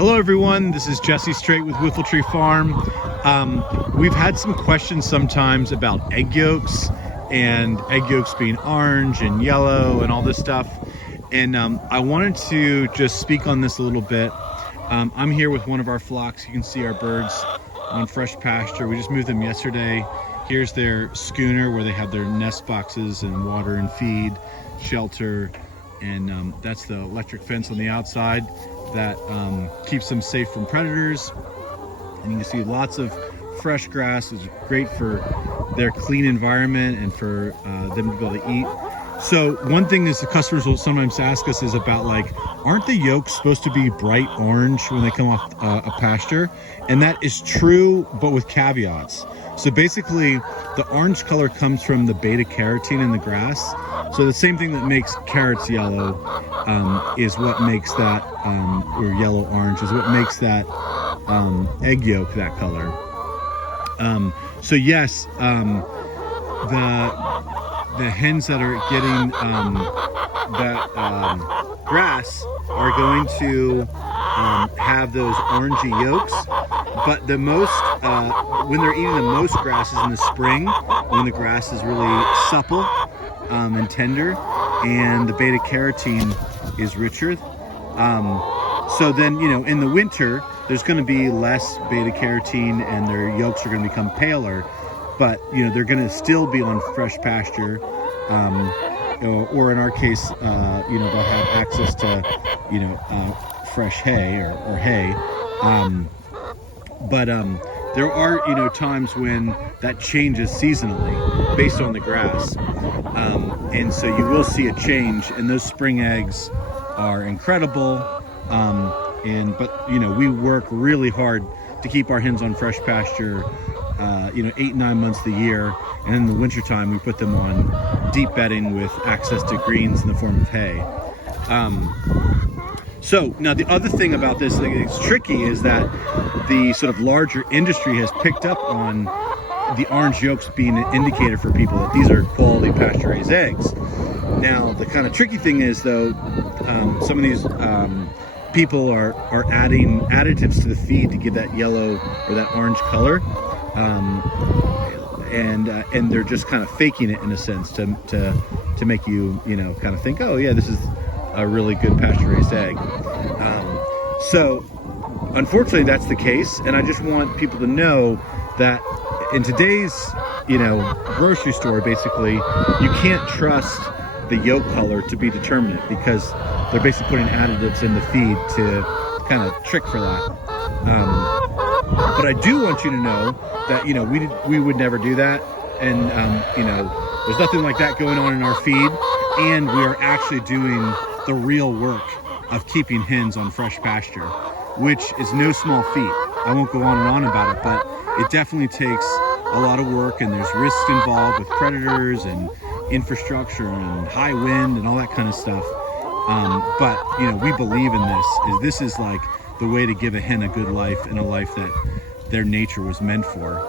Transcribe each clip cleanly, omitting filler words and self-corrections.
Hello everyone, this is Jesse Straight with Whiffletree Farm. We've had some questions sometimes about egg yolks and egg yolks being orange and yellow and all this stuff. And I wanted to just speak on this a little bit. I'm here with one of our flocks. You can see our birds on fresh pasture. We just moved them yesterday. Here's their schooner where they have their nest boxes and water and feed, shelter, and that's the electric fence on the outside that keeps them safe from predators. And you can see lots of fresh grass is great for their clean environment and for them to be able to eat. So one thing is the customers will sometimes ask us is about like, aren't the yolks supposed to be bright orange when they come off a pasture? And that is true, but with caveats. So basically the orange color comes from the beta carotene in the grass. So the same thing that makes carrots yellow is what makes that, or yellow orange is what makes that egg yolk that color. So yes, the hens that are getting that grass are going to have those orangey yolks, but the most when they're eating the most grass is in the spring, when the grass is really supple and tender and the beta carotene is richer. So then, you know, in the winter there's going to be less beta carotene and their yolks are going to become paler, but you know they're going to still be on fresh pasture, or in our case, you know, they'll have access to, you know, fresh hay or hay. But there are, you know, times when that changes seasonally based on the grass, and so you will see a change. And those spring eggs are incredible. But you know, we work really hard to keep our hens on fresh pasture, you know, 8-9 months of the year, and in the wintertime we put them on deep bedding with access to greens in the form of hay. So now the other thing about this thing that's tricky is that the sort of larger industry has picked up on the orange yolks being an indicator for people that these are quality pasture raised eggs. Now the kind of tricky thing is though, some of these people are adding additives to the feed to give that yellow or that orange color, and they're just kind of faking it in a sense to make you, you know, kind of think, oh yeah, this is a really good pasture raised egg. So unfortunately that's the case, and I just want people to know that in today's, you know, grocery store, basically you can't trust the yolk color to be determinate, because they're basically putting additives in the feed to kind of trick for that. But I do want you to know that, you know, we would never do that, and you know, there's nothing like that going on in our feed, and we are actually doing the real work of keeping hens on fresh pasture, which is no small feat. I won't go on and on about it, but it definitely takes a lot of work, and there's risks involved with predators and infrastructure and high wind and all that kind of stuff. But you know, we believe in this. This is like the way to give a hen a good life, and a life that their nature was meant for.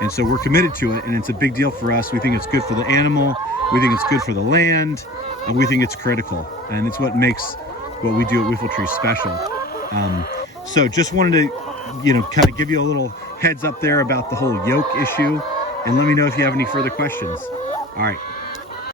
And so we're committed to it, and it's a big deal for us. We think it's good for the animal, we think it's good for the land, and we think it's critical, and it's what makes what we do at Whiffletree special. So just wanted to, you know, kind of give you a little heads up there about the whole yolk issue, and let me know if you have any further questions. All right.